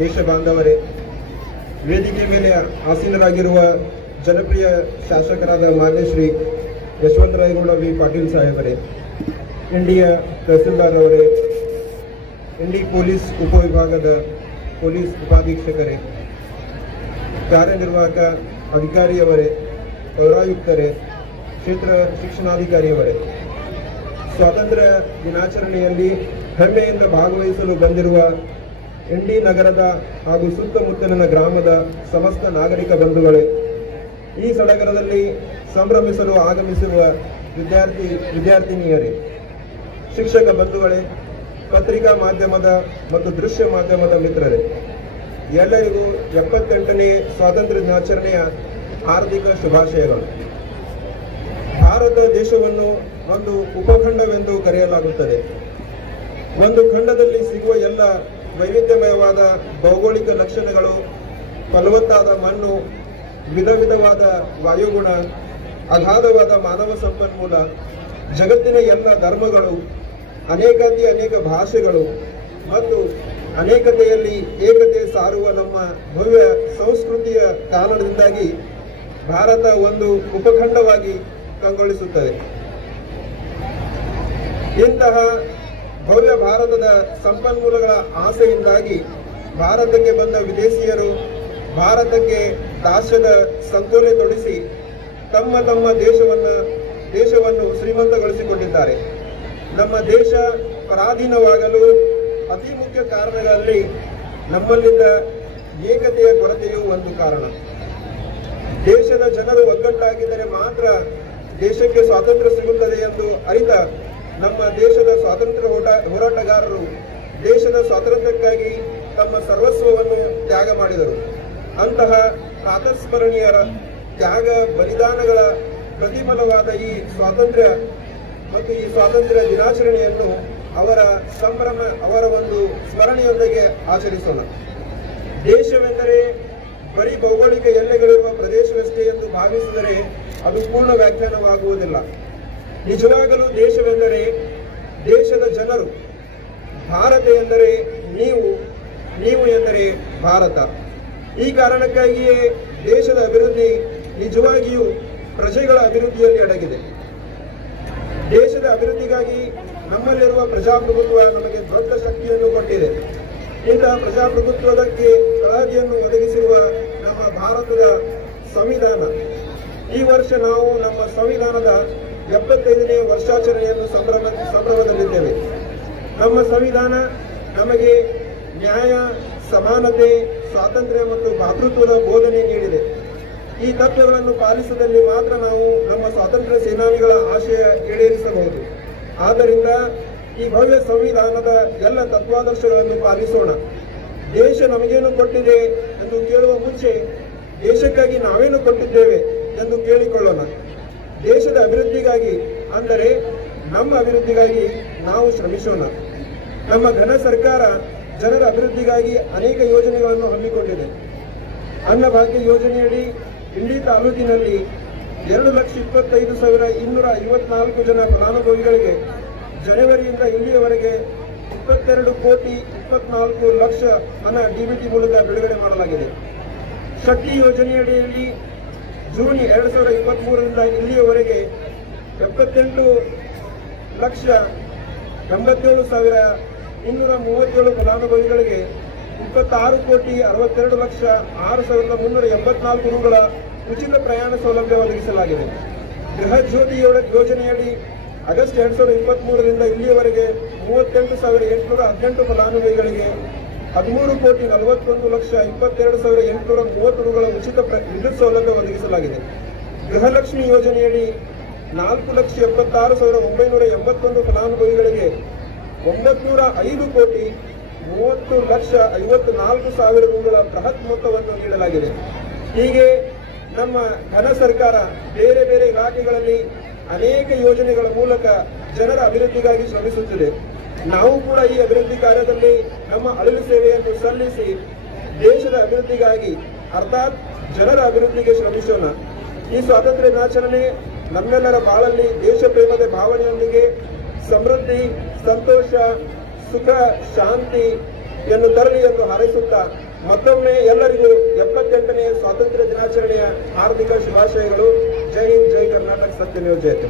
ದೇಶ ಬಾಂಧವರೇ, ವೇದಿಕೆ ಮೇಲೆ ಆಸೀನರಾಗಿರುವ ಜನಪ್ರಿಯ ಶಾಸಕರಾದ ಮಾನ್ಯ ಶ್ರೀ ಯಶವಂತರಾಯಗೌಡ ವಿ ಪಾಟೀಲ್ ಸಾಹೇಬರೇ, ಇಂಡಿಯ ತಹಸೀಲ್ದಾರ್ ಅವರೇ, ಇಂಡಿ ಪೊಲೀಸ್ ಉಪವಿಭಾಗದ ಪೊಲೀಸ್ ಉಪಾಧೀಕ್ಷಕರೇ, ಕಾರ್ಯನಿರ್ವಾಹಕ ಅಧಿಕಾರಿಯವರೇ, ಪೌರಾಯುಕ್ತರೇ, ಕ್ಷೇತ್ರ ಶಿಕ್ಷಣಾಧಿಕಾರಿಯವರೇ, ಸ್ವಾತಂತ್ರ್ಯ ದಿನಾಚರಣೆಯಲ್ಲಿ ಹೆಮ್ಮೆಯಿಂದ ಭಾಗವಹಿಸಲು ಬಂದಿರುವ ಇಂಡಿ ನಗರದ ಹಾಗೂ ಸುತ್ತಮುತ್ತಲಿನ ಗ್ರಾಮದ ಸಮಸ್ತ ನಾಗರಿಕ ಬಂಧುಗಳೇ, ಈ ಸಡಗರದಲ್ಲಿ ಸಂಭ್ರಮಿಸಲು ಆಗಮಿಸಿರುವ ವಿದ್ಯಾರ್ಥಿನಿಯರೇ, ಶಿಕ್ಷಕ ಬಂಧುಗಳೇ, ಪತ್ರಿಕಾ ಮಾಧ್ಯಮದ ಮತ್ತು ದೃಶ್ಯ ಮಾಧ್ಯಮದ ಮಿತ್ರರೇ, ಎಲ್ಲರಿಗೂ 78ನೇ ಸ್ವಾತಂತ್ರ್ಯ ದಿನಾಚರಣೆಯ ಹಾರ್ದಿಕ ಶುಭಾಶಯಗಳು. ಭಾರತ ದೇಶವನ್ನು ಒಂದು ಉಪಖಂಡವೆಂದು ಕರೆಯಲಾಗುತ್ತದೆ. ಒಂದು ಖಂಡದಲ್ಲಿ ಸಿಗುವ ಎಲ್ಲ ವೈವಿಧ್ಯಮಯವಾದ ಭೌಗೋಳಿಕ ಲಕ್ಷಣಗಳು, ಫಲವತ್ತಾದ ಮಣ್ಣು, ವಿಧ ವಿಧವಾದ ವಾಯುಗುಣ, ಅಗಾಧವಾದ ಮಾನವ ಸಂಪನ್ಮೂಲ, ಜಗತ್ತಿನ ಎಲ್ಲ ಧರ್ಮಗಳು, ಅನೇಕ ಭಾಷೆಗಳು ಮತ್ತು ಅನೇಕತೆಯಲ್ಲಿ ಏಕತೆ ಸಾರುವ ನಮ್ಮ ಭವ್ಯ ಸಂಸ್ಕೃತಿಯ ಕಾರಣದಿಂದಾಗಿ ಭಾರತ ಒಂದು ಉಪಖಂಡವಾಗಿ ಕಂಗೊಳಿಸುತ್ತದೆ. ಇಂತಹ ಭವ್ಯ ಭಾರತದ ಸಂಪನ್ಮೂಲಗಳ ಆಸೆಯಿಂದಾಗಿ ಭಾರತಕ್ಕೆ ಬಂದ ವಿದೇಶಿಯರು ಭಾರತಕ್ಕೆ ದಾಸ್ಯದ ಸಂಕೋಲೆ ತೊಡಿಸಿ ತಮ್ಮ ದೇಶವನ್ನು ಶ್ರೀಮಂತಗೊಳಿಸಿಕೊಂಡಿದ್ದಾರೆ. ನಮ್ಮ ದೇಶ ಪರಾಧೀನವಾಗಲು ಅತಿ ಮುಖ್ಯ ಕಾರಣಗಳಲ್ಲಿ ನಮ್ಮಲ್ಲಿದ್ದ ಏಕತೆಯ ಕೊರತೆಯೂ ಒಂದು ಕಾರಣ. ದೇಶದ ಜನರು ಒಗ್ಗಟ್ಟಾಗಿದ್ದರೆ ಮಾತ್ರ ದೇಶಕ್ಕೆ ಸ್ವಾತಂತ್ರ್ಯ ಸಿಗುತ್ತದೆ ಎಂದು ಅರಿತ ನಮ್ಮ ದೇಶದ ಸ್ವಾತಂತ್ರ್ಯ ಹೋರಾಟಗಾರರು ದೇಶದ ಸ್ವಾತಂತ್ರ್ಯಕ್ಕಾಗಿ ತಮ್ಮ ಸರ್ವಸ್ವವನ್ನು ತ್ಯಾಗ ಮಾಡಿದರು. ಅಂತಹ ಪ್ರಾತಸ್ಮರಣೀಯರ ತ್ಯಾಗ ಬಲಿದಾನಗಳ ಪ್ರತಿಫಲವಾದ ಈ ಸ್ವಾತಂತ್ರ್ಯ ಮತ್ತು ಈ ಸ್ವಾತಂತ್ರ್ಯ ದಿನಾಚರಣೆಯನ್ನು ಅವರ ಒಂದು ಸ್ಮರಣೆಯೊಂದಿಗೆ ಆಚರಿಸೋಣ. ದೇಶವೆಂದರೆ ಬರೀ ಭೌಗೋಳಿಕ ಎಲ್ಲೆಗಳಿರುವ ಪ್ರದೇಶವಷ್ಟೇ ಎಂದು ಭಾವಿಸಿದರೆ ಅದು ಪೂರ್ಣ ವ್ಯಾಖ್ಯಾನವಾಗುವುದಿಲ್ಲ. ನಿಜವಾಗಲೂ ದೇಶವೆಂದರೆ ದೇಶದ ಜನರು, ಭಾರತ ಎಂದರೆ ನೀವು ಎಂದರೆ ಭಾರತ. ಈ ಕಾರಣಕ್ಕಾಗಿಯೇ ದೇಶದ ಅಭಿವೃದ್ಧಿ ನಿಜವಾಗಿಯೂ ಪ್ರಜೆಗಳ ಅಭಿವೃದ್ಧಿಯಲ್ಲಿ ಅಡಗಿದೆ. ದೇಶದ ಅಭಿವೃದ್ಧಿಗಾಗಿ ನಮ್ಮಲ್ಲಿರುವ ಪ್ರಜಾಪ್ರಭುತ್ವ ನಮಗೆ ದೊಡ್ಡ ಶಕ್ತಿಯನ್ನು ಕೊಟ್ಟಿದೆ. ಇಂತಹ ಪ್ರಜಾಪ್ರಭುತ್ವದಕ್ಕೆ ತಳಹದಿಯನ್ನು ಒದಗಿಸಿರುವ ನಮ್ಮ ಭಾರತದ ಸಂವಿಧಾನ. ಈ ವರ್ಷ ನಾವು ನಮ್ಮ ಸಂವಿಧಾನದ 75ನೇ ವರ್ಷಾಚರಣೆಯನ್ನು ಸಂಭ್ರಮದಲ್ಲಿದ್ದೇವೆ. ನಮ್ಮ ಸಂವಿಧಾನ ನಮಗೆ ನ್ಯಾಯ, ಸಮಾನತೆ, ಸ್ವಾತಂತ್ರ್ಯ ಮತ್ತು ಭ್ರಾತೃತ್ವದ ಬೋಧನೆ ನೀಡಿದೆ. ಈ ತತ್ವಗಳನ್ನು ಪಾಲಿಸಿದಲ್ಲಿ ಮಾತ್ರ ನಾವು ನಮ್ಮ ಸ್ವಾತಂತ್ರ್ಯ ಸೇನಾನಿಗಳ ಆಶಯ ಈಡೇರಿಸಬಹುದು. ಆದ್ದರಿಂದ ಈ ಭವ್ಯ ಸಂವಿಧಾನದ ಎಲ್ಲ ತತ್ವಾದರ್ಶಗಳನ್ನು ಪಾಲಿಸೋಣ. ದೇಶ ನಮಗೇನು ಕೊಟ್ಟಿದೆ ಎಂದು ಕೇಳುವ ಮುಂಚೆ ದೇಶಕ್ಕಾಗಿ ನಾವೇನು ಕೊಟ್ಟಿದ್ದೇವೆ ಎಂದು ಕೇಳಿಕೊಳ್ಳೋಣ. ದೇಶದ ಅಭಿವೃದ್ಧಿಗಾಗಿ, ಅಂದರೆ ನಮ್ಮ ಅಭಿವೃದ್ಧಿಗಾಗಿ ನಾವು ಶ್ರಮಿಸೋಣ. ನಮ್ಮ ಘನ ಸರ್ಕಾರ ಜನರ ಅಭಿವೃದ್ಧಿಗಾಗಿ ಅನೇಕ ಯೋಜನೆಗಳನ್ನು ಹಮ್ಮಿಕೊಂಡಿದೆ. ಅನ್ನಭಾಗ್ಯ ಯೋಜನೆಯಡಿ ಇಂಡಿ ತಾಲೂಕಿನಲ್ಲಿ 2,25,254 ಜನ ಫಲಾನುಭವಿಗಳಿಗೆ ಜನವರಿಯಿಂದ ಇಲ್ಲಿಯವರೆಗೆ 22,24,00,000 ಹಣ ಡಿಬಿಟಿ ಮೂಲಕ ಬಿಡುಗಡೆ ಮಾಡಲಾಗಿದೆ. ಶಕ್ತಿ ಯೋಜನೆಯಡಿಯಲ್ಲಿ ಜೂನ್ 2023ರಿಂದ ಇಲ್ಲಿಯವರೆಗೆ 78,87,237 ಫಲಾನುಭವಿಗಳಿಗೆ 26,62,06,384 ರೂಗಳ ಉಚಿತ ಪ್ರಯಾಣ ಸೌಲಭ್ಯ ಒದಗಿಸಲಾಗಿದೆ. ಗೃಹ ಜ್ಯೋತಿ ಯೋಜನೆಯಡಿ ಆಗಸ್ಟ್ 2023ರಿಂದ ಇಲ್ಲಿಯವರೆಗೆ 38,818 ಫಲಾನುಭವಿಗಳಿಗೆ 13,41,22,830 ರೂಗಳ ಉಚಿತ ವಿದ್ಯುತ್ ಸೌಲಭ್ಯ ಒದಗಿಸಲಾಗಿದೆ. ಗೃಹಲಕ್ಷ್ಮಿ ಯೋಜನೆಯಡಿ 4,76,981 ಫಲಾನುಭವಿಗಳಿಗೆ 905,30,54,000 ರೂಗಳ ಬೃಹತ್ ಮೊತ್ತವನ್ನು ನೀಡಲಾಗಿದೆ. ಹೀಗೆ ನಮ್ಮ ಘನ ಸರ್ಕಾರ ಬೇರೆ ಬೇರೆ ಇಲಾಖೆಗಳಲ್ಲಿ ಅನೇಕ ಯೋಜನೆಗಳ ಮೂಲಕ ಜನರ ಅಭಿವೃದ್ಧಿಗಾಗಿ ಶ್ರಮಿಸುತ್ತಿದೆ. ನಾವು ಕೂಡ ಈ ಅಭಿವೃದ್ಧಿ ಕಾರ್ಯದಲ್ಲಿ ನಮ್ಮ ಅಳಿಲು ಸೇವೆಯನ್ನು ಸಲ್ಲಿಸಿ ದೇಶದ ಅಭಿವೃದ್ಧಿಗಾಗಿ, ಅರ್ಥಾತ್ ಜನರ ಅಭಿವೃದ್ಧಿಗೆ ಶ್ರಮಿಸೋಣ. ಈ ಸ್ವಾತಂತ್ರ್ಯ ದಿನಾಚರಣೆ ನಮ್ಮೆಲ್ಲರ ಬಾಳಲ್ಲಿ ದೇಶ ಪ್ರೇಮದ ಭಾವನೆಯೊಂದಿಗೆ ಸಮೃದ್ಧಿ, ಸಂತೋಷ, ಸುಖ, ಶಾಂತಿಯನ್ನು ತರಲಿ ಎಂದು ಹಾರೈಸುತ್ತಾ ಮತ್ತೊಮ್ಮೆ ಎಲ್ಲರಿಗೂ 78ನೇ ಸ್ವಾತಂತ್ರ್ಯ ದಿನಾಚರಣೆಯ ಹಾರ್ದಿಕ ಶುಭಾಶಯಗಳು. ಜೈ ಹಿಂದ್, ಜೈ ಕರ್ನಾಟಕ, ಸತ್ಯಮೇವ ಜಯತೆ.